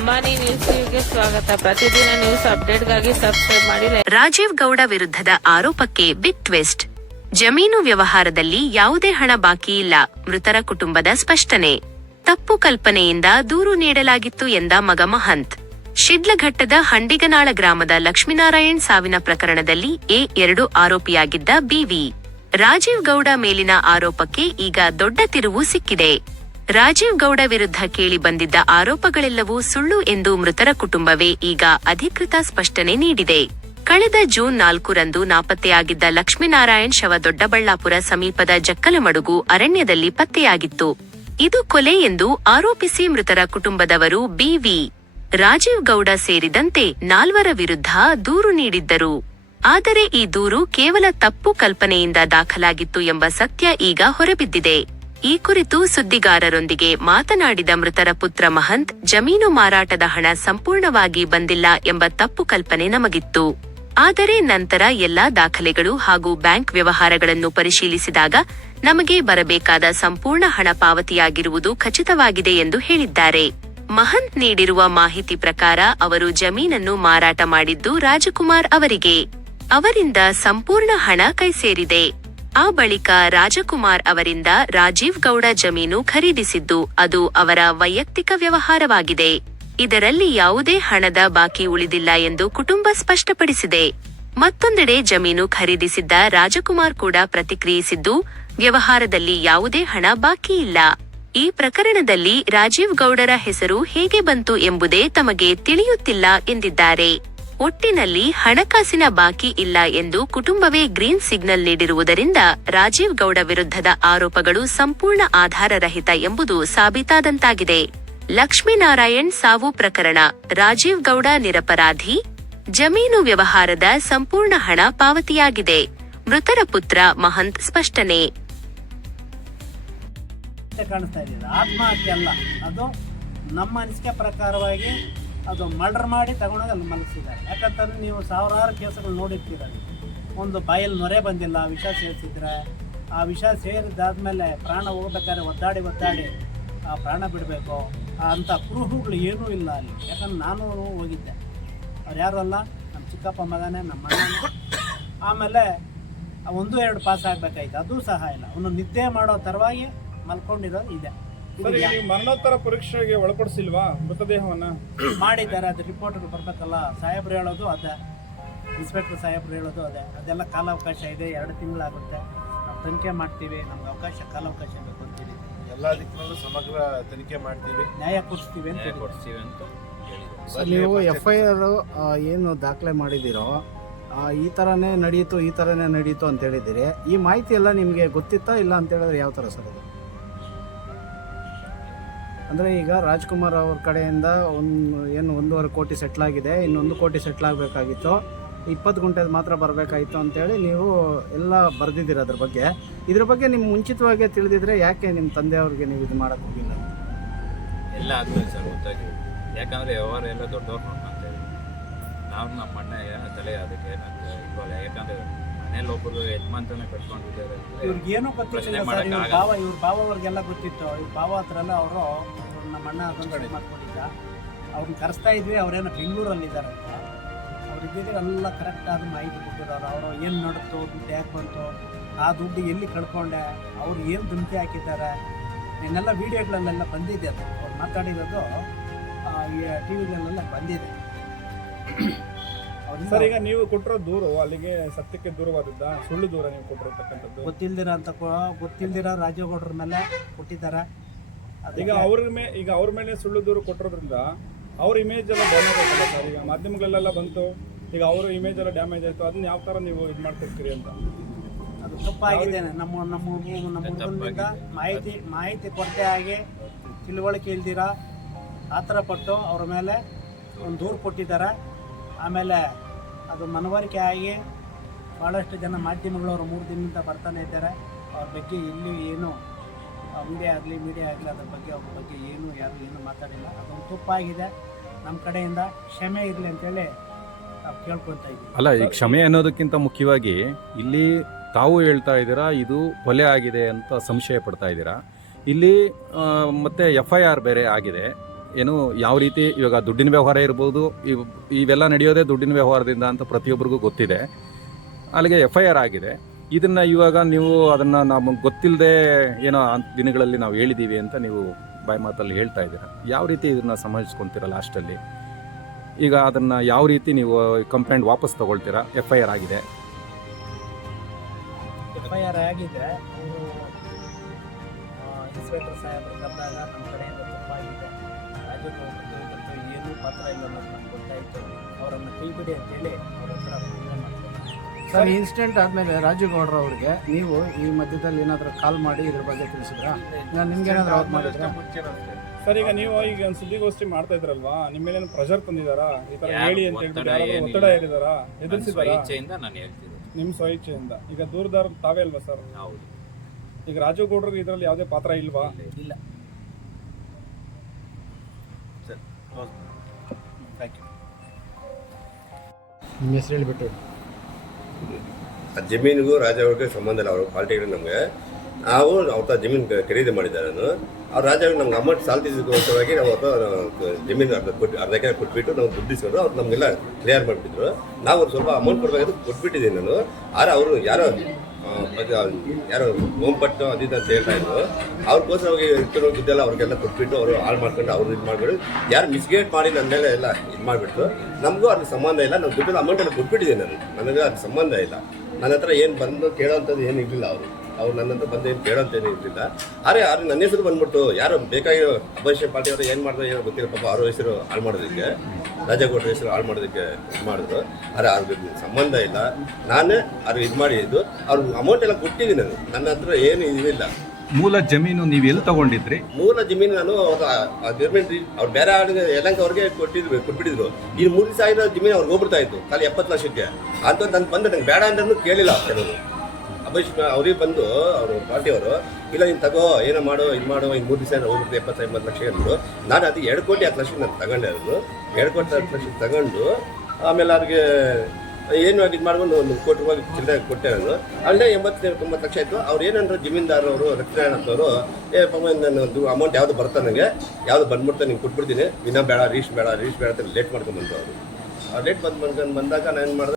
ಅಂಬಾನಿ ನ್ಯೂಸ್ಗೆ ಸ್ವಾಗತ. ಪ್ರತಿದಿನ ನ್ಯೂಸ್ ಅಪ್ಡೇಟ್ಗಾಗಿ ಸಬ್ಸ್ಕ್ರೈಬ್ ಮಾಡಿ. ರಾಜೀವ್ ಗೌಡ ವಿರುದ್ಧದ ಆರೋಪಕ್ಕೆ ಬಿಗ್ ಟ್ವಿಸ್ಟ್. ಜಮೀನು ವ್ಯವಹಾರದಲ್ಲಿ ಯಾವುದೇ ಹಣ ಬಾಕಿ ಇಲ್ಲ, ಮೃತರ ಕುಟುಂಬದ ಸ್ಪಷ್ಟನೆ. ತಪ್ಪು ಕಲ್ಪನೆಯಿಂದ ದೂರು ನೀಡಲಾಗಿತ್ತು ಎಂದ ಮಗ ಮಹಂತ್. ಶಿಡ್ಲಘಟ್ಟದ ಹಂಡಿಗನಾಳ ಗ್ರಾಮದ ಲಕ್ಷ್ಮೀನಾರಾಯಣ್ ಸಾವಿನ ಪ್ರಕರಣದಲ್ಲಿ A2 ಆರೋಪಿಯಾಗಿದ್ದ BV ರಾಜೀವ್ ಗೌಡ ಮೇಲಿನ ಆರೋಪಕ್ಕೆ ಈಗ ದೊಡ್ಡ ತಿರುವು ಸಿಕ್ಕಿದೆ. ರಾಜೀವ್ ಗೌಡ ವಿರುದ್ಧ ಕೇಳಿ ಬಂದಿದ್ದ ಆರೋಪಗಳೆಲ್ಲವೂ ಸುಳ್ಳು ಎಂದು ಮೃತರ ಕುಟುಂಬವೇ ಈಗ ಅಧಿಕೃತ ಸ್ಪಷ್ಟನೆ ನೀಡಿದೆ. ಕಳೆದ ಜೂನ್ 4ರಂದು ನಾಪತ್ತೆಯಾಗಿದ್ದ ಲಕ್ಷ್ಮೀನಾರಾಯಣ್ ಶವ ದೊಡ್ಡಬಳ್ಳಾಪುರ ಸಮೀಪದ ಜಕ್ಕಲಮಡುಗು ಅರಣ್ಯದಲ್ಲಿ ಪತ್ತೆಯಾಗಿತ್ತು. ಇದು ಕೊಲೆ ಎಂದು ಆರೋಪಿಸಿ ಮೃತರ ಕುಟುಂಬದವರು BV ರಾಜೀವ್ ಗೌಡ ಸೇರಿದಂತೆ 4 ವಿರುದ್ಧ ದೂರು ನೀಡಿದ್ದರು. ಆದರೆ ಈ ದೂರು ಕೇವಲ ತಪ್ಪು ಕಲ್ಪನೆಯಿಂದ ದಾಖಲಾಗಿತ್ತು ಎಂಬ ಸತ್ಯ ಈಗ ಹೊರಬಿದ್ದಿದೆ. ಈ ಕುರಿತು ಸುದ್ದಿಗಾರರೊಂದಿಗೆ ಮಾತನಾಡಿದ ಮೃತರ ಪುತ್ರ ಮಹಂತ್, ಜಮೀನು ಮಾರಾಟದ ಹಣ ಸಂಪೂರ್ಣವಾಗಿ ಬಂದಿಲ್ಲ ಎಂಬ ತಪ್ಪು ಕಲ್ಪನೆ ನಮಗಿತ್ತು. ಆದರೆ ನಂತರ ಎಲ್ಲಾ ದಾಖಲೆಗಳು ಹಾಗೂ ಬ್ಯಾಂಕ್ ವ್ಯವಹಾರಗಳನ್ನು ಪರಿಶೀಲಿಸಿದಾಗ ನಮಗೆ ಬರಬೇಕಾದ ಸಂಪೂರ್ಣ ಹಣ ಪಾವತಿಯಾಗಿರುವುದು ಖಚಿತವಾಗಿದೆ ಎಂದು ಹೇಳಿದ್ದಾರೆ. ಮಹಂತ್ ನೀಡಿರುವ ಮಾಹಿತಿ ಪ್ರಕಾರ ಅವರು ಜಮೀನನ್ನು ಮಾರಾಟ ಮಾಡಿದ್ದು ರಾಜಕುಮಾರ್ ಅವರಿಗೆ. ಅವರಿಂದ ಸಂಪೂರ್ಣ ಹಣ ಕೈಸೇರಿದೆ. ಆ ಬಳಿಕ ರಾಜಕುಮಾರ್ ಅವರಿಂದ ರಾಜೀವ್ ಗೌಡ ಜಮೀನು ಖರೀದಿಸಿದ್ದು ಅದು ಅವರ ವೈಯಕ್ತಿಕ ವ್ಯವಹಾರವಾಗಿದೆ. ಇದರಲ್ಲಿ ಯಾವುದೇ ಹಣದ ಬಾಕಿ ಉಳಿದಿಲ್ಲ ಎಂದು ಕುಟುಂಬ ಸ್ಪಷ್ಟಪಡಿಸಿದೆ. ಮತ್ತೊಂದೆಡೆ ಜಮೀನು ಖರೀದಿಸಿದ್ದ ರಾಜಕುಮಾರ್ ಕೂಡ ಪ್ರತಿಕ್ರಿಯಿಸಿದ್ದು, ವ್ಯವಹಾರದಲ್ಲಿ ಯಾವುದೇ ಹಣ ಬಾಕಿ ಇಲ್ಲ. ಈ ಪ್ರಕರಣದಲ್ಲಿ ರಾಜೀವ್ ಗೌಡರ ಹೆಸರು ಹೇಗೆ ಬಂತು ಎಂಬುದೇ ತಮಗೆ ತಿಳಿಯುತ್ತಿಲ್ಲ ಎಂದಿದ್ದಾರೆ. ಒಟ್ಟಿನಲ್ಲಿ ಹಣಕಾಸಿನ ಬಾಕಿ ಇಲ್ಲ ಎಂದು ಕುಟುಂಬವೇ ಗ್ರೀನ್ ಸಿಗ್ನಲ್ ನೀಡಿರುವುದರಿಂದ ರಾಜೀವ್ ಗೌಡ ವಿರುದ್ಧದ ಆರೋಪಗಳು ಸಂಪೂರ್ಣ ಆಧಾರರಹಿತ ಎಂಬುದು ಸಾಬೀತಾದಂತಾಗಿದೆ. ಲಕ್ಷ್ಮೀನಾರಾಯಣ್ ಸಾವು ಪ್ರಕರಣ, ರಾಜೀವ್ ಗೌಡ ನಿರಪರಾಧಿ, ಜಮೀನು ವ್ಯವಹಾರದ ಸಂಪೂರ್ಣ ಹಣ ಪಾವತಿಯಾಗಿದೆ. ಮೃತರ ಪುತ್ರ ಮಹಂತ್ ಸ್ಪಷ್ಟನೆ. ಕಾಣಿಸ್ತಾ ಇದೆ, ಆತ್ಮಹತ್ಯೆ ಅಲ್ಲ, ಅದು ನಮ್ಮ ಅನಿಸಿಕೆ ಪ್ರಕಾರವಾಗಿ ಅದು ಮರ್ಡರ್ ಮಾಡಿ ತಗೊಂಡೋಗಿ ಅಲ್ಲಿ ಮಲಗಿಸಿದ್ದಾರೆ. ಯಾಕಂತಂದ್ರೆ ನೀವು ಸಾವಿರಾರು ಕೇಸುಗಳು ನೋಡಿರ್ತೀರ. ಒಂದು ಬಾಯಲ್ಲಿ ನೊರೆ ಬಂದಿಲ್ಲ, ವಿಷ ಸೇರಿಸಿದ್ರೆ ಆ ವಿಷ ಸೇರಿದಾದ್ಮೇಲೆ ಪ್ರಾಣ ಹೋಗ್ಬೇಕಾದ್ರೆ ಒದ್ದಾಡಿ ಆ ಪ್ರಾಣ ಬಿಡಬೇಕು ಅಂಥ ಪ್ರೂಫ್ಗಳು ಏನೂ ಇಲ್ಲ ಅಲ್ಲಿ. ಯಾಕಂದ್ರೆ ನಾನು ಹೋಗಿದ್ದೆ, ಅವ್ರು ಯಾರು ಅಲ್ಲ, ನಮ್ಮ ಚಿಕ್ಕಪ್ಪ ಮಗನೇ, ನಮ್ಮ ಅಣ್ಣ. ಆಮೇಲೆ 1-2 ಪಾಸ್ ಆಗಬೇಕಾಯ್ತು, ಅದು ಸಹ ಇಲ್ಲ. ಅವನು ನಿದ್ದೆ ಮಾಡೋ ಥರವಾಗಿ ಮಲ್ಕೊಂಡಿರೋದು ಇದೆ. ಮರಣೋತ್ತರ ಪರೀಕ್ಷೆಗೆ ಒಳಪಡಿಸಿಲ್ವಾ ಮೃತದೇಹವನ್ನ? ಮಾಡಿದ್ದಾರೆ, ಅದು ರಿಪೋರ್ಟ್ಗಳು ಬರ್ಬೇಕಲ್ಲ. ಸಾಹೇಬ್ರು ಹೇಳೋದು ಅದೇ, ಇನ್ಸ್ಪೆಕ್ಟರ್ ಸಾಹೇಬ್ರು ಹೇಳೋದು ಅದೇ. ಅದೆಲ್ಲ ಕಾಲಾವಕಾಶ ಇದೆ, 2 ತಿಂಗಳಾಗುತ್ತೆ. ನಾವು ತನಿಖೆ ಮಾಡ್ತೀವಿ, ನಮ್ಗೆ ಕಾಲಾವಕಾಶ ಬೇಕು ಅಂತೀವಿ. ಎಲ್ಲ ದಿಕ್ಕಿನಲ್ಲೂ ಸಮಗ್ರ ತನಿಖೆ ಮಾಡ್ತೀವಿ, ನ್ಯಾಯ ಕೊಡಿಸ್ತೀವಿ ಅಂತ ನೀವು FIR ಏನು ದಾಖಲೆ ಮಾಡಿದ್ದೀರೋ ಈ ಥರನೇ ನಡೀತು ಅಂತ ಹೇಳಿದ್ದೀರಿ. ಈ ಮಾಹಿತಿ ಎಲ್ಲ ನಿಮಗೆ ಗೊತ್ತಿತ್ತಾ ಇಲ್ಲ ಅಂತ ಹೇಳಿದ್ರೆ ಯಾವ ಥರ ಸರ್ ಅದು? ಅಂದರೆ ಈಗ ರಾಜ್ಕುಮಾರ್ ಅವ್ರ ಕಡೆಯಿಂದ 1.5 ಕೋಟಿ ಸೆಟ್ಲ್ ಆಗಿದೆ, ಇನ್ನು 1 ಕೋಟಿ ಸೆಟ್ಲ್ ಆಗಬೇಕಾಗಿತ್ತು, 20 ಗುಂಟೆ ಮಾತ್ರ ಬರಬೇಕಾಯಿತು ಅಂತೇಳಿ ನೀವು ಎಲ್ಲ ಬರೆದಿದ್ದೀರ. ಇದ್ರ ಬಗ್ಗೆ ನಿಮ್ಮ ಮುಂಚಿತವಾಗಿ ತಿಳಿದಿದ್ರೆ ಯಾಕೆ ನಿಮ್ಮ ತಂದೆಯವ್ರಿಗೆ ನೀವು ಇದು ಮಾಡೋಕ್ಕೆ ಹೋಗಿಲ್ಲ? ಎಲ್ಲ ಆದ್ಮೇಲೆ ಸರ್ ಗೊತ್ತಾಗಿದೆ. ಯಾಕಂದರೆ ವ್ಯವಹಾರ ಎಲ್ಲ ದೊಡ್ಡವ್ರು ನೋಡ್ಕೊಂತೇವೆ. ನಾವು ನಮ್ಮ ಅಣ್ಣಗೆ ತಲೆ ಅದಕ್ಕೆ ಇಲ್ವಲ್ಲ. ಯಾಕಂದರೆ ಮನೇಲಿ ಒಬ್ಬರು ಯಜಮಾನ್ತನೇ ಕಟ್ಕೊಂಡಿದ್ದಾರೆ. ಇವ್ರಿಗೇನು ಗೊತ್ತಿಲ್ಲ ಸರ್. ಇವ್ರ ಭಾವ ಅವ್ರಿಗೆಲ್ಲ ಗೊತ್ತಿತ್ತು. ಇವ್ರ ಭಾವ ಹತ್ರ ಎಲ್ಲ ಅವರು ನಮ್ಮ ಅಣ್ಣ ಅದೊಂದು ರೆಡಿ ಮಾಡ್ಕೊಂಡಿದ್ದ. ಅವ್ರನ್ನ ಕರೆಸ್ತಾ ಇದ್ವಿ. ಅವರೇನೋ ಬೆಂಗಳೂರಲ್ಲಿದ್ದಾರಂತ. ಅವ್ರು ಇದ್ದಿದ್ರೆ ಎಲ್ಲ ಕರೆಕ್ಟಾದ ಮಾಹಿತಿ ಕೊಟ್ಟಿರೋರು. ಅವರು ಏನು ನಡುತ್ತೋ, ದುಡ್ಡು ಯಾಕೆ ಬಂತು, ಆ ದುಡ್ಡು ಎಲ್ಲಿ ಕಳ್ಕೊಂಡೆ, ಅವ್ರು ಏನು ಧಮಕಿ ಹಾಕಿದ್ದಾರೆ, ಇನ್ನೆಲ್ಲ ವೀಡಿಯೋಗಳಲ್ಲೆಲ್ಲ ಬಂದಿದೆ. ಅದು ಅವ್ರು ಮಾತಾಡಿರೋದು TV-ಗಳೆಲ್ಲ ಬಂದಿದೆ. ಸರ್, ಈಗ ನೀವು ಕೊಟ್ಟಿರೋ ದೂರು ಅಲ್ಲಿಗೆ ಸತ್ಯಕ್ಕೆ ದೂರವಾದದ್ದ, ಸುಳ್ಳು ದೂರ ನೀವು ಕೊಟ್ಟಿರತಕ್ಕಂಥದ್ದು? ಗೊತ್ತಿಲ್ದಿರ ರಾಜೀವ್ ಗೌಡ್ರ ಮೇಲೆ ಕೊಟ್ಟಿದ್ದಾರೆ. ಈಗ ಅವ್ರ ಮೇಲೆ ಸುಳ್ಳು ದೂರು ಕೊಟ್ಟಿರೋದ್ರಿಂದ ಅವ್ರ ಇಮೇಜ್ ಎಲ್ಲ ಡ್ಯಾಮೇಜ್ ಆಯ್ತಲ್ಲ ಸರ್. ಈಗ ಮಾಧ್ಯಮಗಳಲ್ಲೆಲ್ಲ ಬಂತು, ಈಗ ಅವ್ರ ಇಮೇಜ್ ಎಲ್ಲ ಡ್ಯಾಮೇಜ್ ಆಯಿತು. ಅದನ್ನ ಯಾವ ಥರ ನೀವು ಇದು ಮಾಡ್ತಿರ್ತೀರಿ ಅಂತ? ಅದು ತಪ್ಪಾಗಿದೆ. ನಮ್ಮ ಹುಡುಗನಿಂದ ಮಾಹಿತಿ ಕೊರತೆ ಆಗಿ, ತಿಳುವಳಿಕೆ ಇಲ್ದಿರ ಆ ಥರ ಪಟ್ಟು ಅವ್ರ ಮೇಲೆ ಒಂದು ದೂರು ಕೊಟ್ಟಿದ್ದಾರೆ. ಆಮೇಲೆ ಅದು ಮನವರಿಕೆ ಆಗಿ ಭಾಳಷ್ಟು ಜನ ಮಾಧ್ಯಮಗಳವರು 3 ದಿನದಿಂದ ಬರ್ತಾನೆ ಇದ್ದಾರೆ. ಅವ್ರ ಬಗ್ಗೆ ಇಲ್ಲಿ ಏನು ಮೀಡಿಯಾ ಆಗಲಿ ಅದ್ರ ಬಗ್ಗೆ ಅವ್ರ ಬಗ್ಗೆ ಯಾರು ಮಾತಾಡಿಲ್ಲ. ಅದೊಂದು ತಪ್ಪಾಗಿದೆ. ನಮ್ಮ ಕಡೆಯಿಂದ ಕ್ಷಮೆ ಇರಲಿ ಅಂತೇಳಿ ನಾವು ಕೇಳ್ಕೊತಾ ಇದ್ದೀವಿ. ಅಲ್ಲ, ಈ ಕ್ಷಮೆ ಅನ್ನೋದಕ್ಕಿಂತ ಮುಖ್ಯವಾಗಿ ಇಲ್ಲಿ ತಾವು ಹೇಳ್ತಾ ಇದ್ದೀರಾ ಇದು ಕೊಲೆ ಆಗಿದೆ ಅಂತ ಸಂಶಯ ಪಡ್ತಾ ಇದ್ದೀರಾ. ಇಲ್ಲಿ ಮತ್ತೆ FIR ಬೇರೆ ಆಗಿದೆ. ಏನು ಯಾವ ರೀತಿ ಇವಾಗ ದುಡ್ಡಿನ ವ್ಯವಹಾರ ಇರ್ಬೋದು, ಇವೆಲ್ಲ ನಡೆಯೋದೇ ದುಡ್ಡಿನ ವ್ಯವಹಾರದಿಂದ ಅಂತ ಪ್ರತಿಯೊಬ್ಬರಿಗೂ ಗೊತ್ತಿದೆ. ಅಲ್ಲಿಗೆ FIR ಆಗಿದೆ. ಇದನ್ನು ಇವಾಗ ನೀವು ಅದನ್ನು ನಮಗೆ ಗೊತ್ತಿಲ್ಲದೆ ಏನೋ ದಿನಗಳಲ್ಲಿ ನಾವು ಹೇಳಿದ್ದೀವಿ ಅಂತ ನೀವು ಬಾಯಿ ಮಾತಲ್ಲಿ ಹೇಳ್ತಾ ಇದ್ದೀರಾ. ಯಾವ ರೀತಿ ಇದನ್ನು ಸಂಭಾಳಿಸ್ಕೊತೀರಾ ಲಾಸ್ಟಲ್ಲಿ? ಈಗ ಅದನ್ನು ಯಾವ ರೀತಿ ನೀವು ಕಂಪ್ಲೇಂಟ್ ವಾಪಸ್ ತಗೊಳ್ತೀರಾ? FIR ಆಗಿದೆ. FIR ಆಗಿದೆ. ಅವರು ಇನ್ಸ್ಪೆಕ್ಟರ್ ಸಾಹೇಬರು ಕರೆದಾಗ ನಮ್ಮ ಕಡೆಯಿಂದ ತಪ್ಪಾಗಿದೆ, ರಾಜಗೌಡರದ್ದು ಇವತ್ತು ಏನೂ ಪಾತ್ರ ಇಲ್ಲ ಅನ್ನೋದು ನಮ್ಗೆ ಗೊತ್ತಾಯಿತು, ಅವರನ್ನು ಕೈಬಿಡಿ ಅಂತೇಳಿ ಅವ್ರ ಹತ್ರ ಮನವಿ ಮಾಡ್ತಾರೆ. ಸರ್, ಈ ಇನ್ಸಿಡೆಂಟ್ ಆದಮೇಲೆ ರಾಜುಗೌಡ್ರ ಅವ್ರಿಗೆ ನೀವು ಈ ಮಧ್ಯದಲ್ಲಿ ಏನಾದರೂ ಕಾಲ್ ಮಾಡಿ ಇದ್ರ ಬಗ್ಗೆ ತಿಳಿಸಿದ್ರಾ? ನಾನು ನಿಮ್ಗೆ ಏನಾದರೂ ಔಟ್ ಮಾಡಿದ್ರಾ? ಸರ್, ಈಗ ನೀವು ಈಗ ಒಂದು ಸುದ್ದಿಗೋಷ್ಠಿ ಮಾಡ್ತಾ ಇದ್ರಲ್ವಾ, ನಿಮ್ಮ ಮೇಲೆ ಪ್ರೆಷರ್ ತಂದಿದ್ದಾರಾ? ಈ ತರ ಹೇಳಿ ಅಂತ ಹೇಳ್ಬಿಟ್ಟು ಯಾರಾದ್ರೂ ಒತ್ತಡ ಹೇರಿದಾರಾ, ಎದುರಿಸಿದಾರಾ? ಇಚ್ಛೆಯಿಂದ ನಾನು ಹೇಳ್ತಿದ್ದೆ. ನಿಮ್ಮ ಸ್ವಇಚ್ಛೆಯಿಂದ. ಈಗ ದೂರದಾರ ತಾವೇ ಅಲ್ವಾ ಸರ್? ಹೌದು. ಈಗ ರಾಜು ಗೌಡ್ರಿಗೆ ಇದರಲ್ಲಿ ಯಾವುದೇ ಪಾತ್ರ ಇಲ್ವಾ? ಇಲ್ಲ. Sir, thank you. ನಿಮ್ಮ ಹೆಸರು ಹೇಳಿಬಿಟ್ಟು. ಆ ಜಮೀನಿಗೂ ರಾಜವ್ರಿಗೆ ಸಂಬಂಧ ಇಲ್ಲ. ಅವರು ಪಾರ್ಟಿಗಳು ನಮಗೆ ನಾವು ಅವ್ರ ಜಮೀನು ಖರೀದಿ ಮಾಡಿದ್ದಾರೆ. ನಾನು ಅವ್ರು ರಾಜವ್ರಿಗೆ ನಮ್ಗೆ ಅಮೌಂಟ್ ಸಾಲ್ತಿದ್ದಕ್ಕೋಸ್ಕರವಾಗಿ ನಾವು ಜಮೀನು ಅರ್ಧ ಎಕರೆ ಕೊಟ್ಬಿಟ್ಟು ನಾವು ದುಡ್ಡಿಸ್ಕೊಂಡು ಅವ್ರು ನಮಗೆಲ್ಲ ಕ್ಲಿಯರ್ ಮಾಡಿಬಿಟ್ಟಿದ್ರು. ನಾವು ಅವ್ರು ಸ್ವಲ್ಪ ಅಮೌಂಟ್ ಕೊಡಬೇಕಾದ್ರೆ ಕೊಟ್ಬಿಟ್ಟಿದ್ದೀನಿ ನಾನು. ಆದರೆ ಅವರು ಯಾರೋ ಹೋಮ್ಪಟ್ಟು ಅದಿದ್ದು ಅಂತ ಹೇಳ್ತಾ ಇದ್ರು. ಅವ್ರಿಗೋಸ್ಕರ ಇಟ್ಟು ದುಡ್ಡೆಲ್ಲ ಅವ್ರಿಗೆಲ್ಲ ಕೊಟ್ಬಿಟ್ಟು ಅವರು ಹಾಳು ಮಾಡ್ಕೊಂಡು ಅವ್ರು ಇದು ಮಾಡಿಬಿಟ್ಟು ಯಾರು ಮಿಸ್ಗೇಟ್ ಮಾಡಿ ನನ್ನ ಮೇಲೆ ಎಲ್ಲ ಇದು ಮಾಡಿಬಿಟ್ಟು ನಮಗೂ ಅದಕ್ಕೆ ಸಂಬಂಧ ಇಲ್ಲ. ನಾವು ದುಡ್ಡೆಲ್ಲ ಅಮೌಂಟೆಲ್ಲ ಕೊಟ್ಬಿಟ್ಟಿದ್ದೀನಿ ನಾನು. ನನಗೆ ಅದು ಸಂಬಂಧ ಇಲ್ಲ. ನನ್ನ ಹತ್ರ ಏನು ಬಂದು ಕೇಳೋವಂಥದ್ದು ಏನು ಇರಲಿಲ್ಲ. ಅವ್ರು ನನ್ನ ಹತ್ರ ಬಂದು ಏನು ಕೇಳೋಂಥದ್ದು ಇರಲಿಲ್ಲ. ಆದರೆ ನನ್ನ ಹೆಸರು ಬಂದ್ಬಿಟ್ಟು ಯಾರು ಬೇಕಾಗಿರೋ ಅಪೋಸಿಷನ್ ಪಾರ್ಟಿಯವರು ಏನು ಮಾಡಿದ್ರು ಏನೋ ಗೊತ್ತಿಲ್ಲ ಪಾಪ, ಅವ್ರ ಹೆಸರು ಹಾಳು ಮಾಡೋದಕ್ಕೆ, ರಾಜಗೌಡ್ರ ಹೆಸರು ಹಾಳು ಮಾಡೋದಕ್ಕೆ ಇದು ಮಾಡಿದ್ರು. ಆದರೆ ಅವ್ರಿಗೆ ಸಂಬಂಧ ಇಲ್ಲ. ನಾನೇ ಅವ್ರಿಗೆ ಇದು ಮಾಡಿದ್ದು. ಅವ್ರಿಗೆ ಅಮೌಂಟ್ ಎಲ್ಲ ಕೊಟ್ಟಿದ್ದೀನಿ ನಾನು. ನನ್ನ ಹತ್ರ ಏನು ಇದಿಲ್ಲ. ಮೂಲ ಜಮೀನು ನೀವು ಎಲ್ಲಿ ತಗೊಂಡಿದ್ರಿ? ಮೂಲ ಜಮೀನು ನಾನು ಗೌರ್ಮೆಂಟ್ ಅವ್ರು ಬೇರೆ ಆಡಿಗೆ ಯಲಂಕ ಅವ್ರಿಗೆ ಕೊಟ್ಬಿಟ್ಟಿದ್ರು. ಈ 3 ದಿವಸ ಆಗಿರೋ ಜಮೀನು ಅವ್ರಿಗೆ ಹೋಗ್ಬಿಡ್ತಾ ಇತ್ತು ಖಾಲಿ 70 ಲಕ್ಷಕ್ಕೆ. ಅಂತ ನಂಗೆ ಬಂದು ನಂಗೆ ಬೇಡ ಅಂತಂದು ಕೇಳಿಲ್ಲ ಕೆಲವರು. ಅಪೋಸಿಷನ್ ಅವ್ರಿಗೆ ಬಂದು ಅವರು ಪಾರ್ಟಿಯವರು ಇಲ್ಲ ನೀನು ತಗೋ ಏನೋ ಮಾಡೋ ಇದು ಮಾಡೋ, ಇನ್ನು 3 ದಿವಸ ಹೋಗ್ಬಿಡ್ತು 70-80 ಲಕ್ಷ ಅಂದರು. ನಾನು ಅದು 2 ಕೋಟಿ 10 ಲಕ್ಷಕ್ಕೆ ನಾನು ತಗೊಂಡೆ. ಅದನ್ನು 2 ಕೋಟಿ 10 ಲಕ್ಷಕ್ಕೆ ತಗೊಂಡು ಆಮೇಲೆ ಅವ್ರಿಗೆ ಏನು ಇದು ಮಾಡ್ಕೊಂಡು 1 ಕೋಟಿ ರೂಪಾಯಿ ಚಿಲ್ಲರೆ ಕೊಟ್ಟೆ ನಾನು. ಅಲ್ಲೇ 80-90 ಲಕ್ಷ ಆಯಿತು. ಅವ್ರು ಏನಂದ್ರೆ ಜಮೀನ್ದಾರವರು ಲಕ್ಷ್ಮೀನಾರಾಯಣ ಅಂತವರು ನಾನು ಅಮೌಂಟ್ ಯಾವುದು ಬರ್ತಾ ನನಗೆ ಯಾವುದು ಬಂದ್ಬಿಡ್ತಾ ನಿಂಗೆ ಕೊಟ್ಬಿಡ್ತೀನಿ, ಇನ್ನೂ ಬೇಡ ರೀಶ್ ಬೇಡ ಅಂತ ಲೇಟ್ ಮಾಡ್ಕೊಂಡ್ಬಂದರು ಅವರು. ಲೇಟ್ ಬಂದಾಗ ನಾನು ಏನು ಮಾಡಿದೆ,